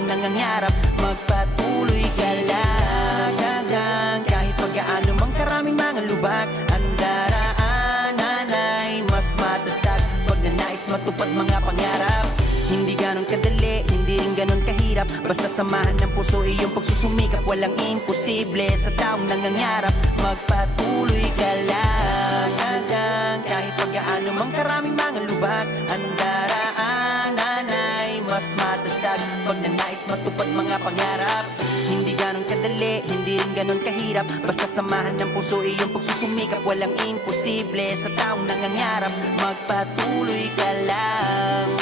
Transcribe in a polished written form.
taong nangangarap, magpatuloy ka lang hanggang kahit pag-aano mang karaming mga lubak, ang daraanan ay mas matatag pag nanais matupad mga pangarap. Hindi ganon kadali, hindi rin ganon kahirap, basta samahan ng puso iyong pagsusumikap. Walang imposible sa taong nangangarap, magpatuloy ka lang hanggang kahit pag-aano mang karaming mga lubak, ang daraanan ay mas matatag pag nanais matupad mga pangarap. Hindi ganon kadali, hindi rin ganon kahirap, basta samahan ng puso iyong pagsusumikap. Walang imposible sa taong nangangarap, magpatuloy ka lang.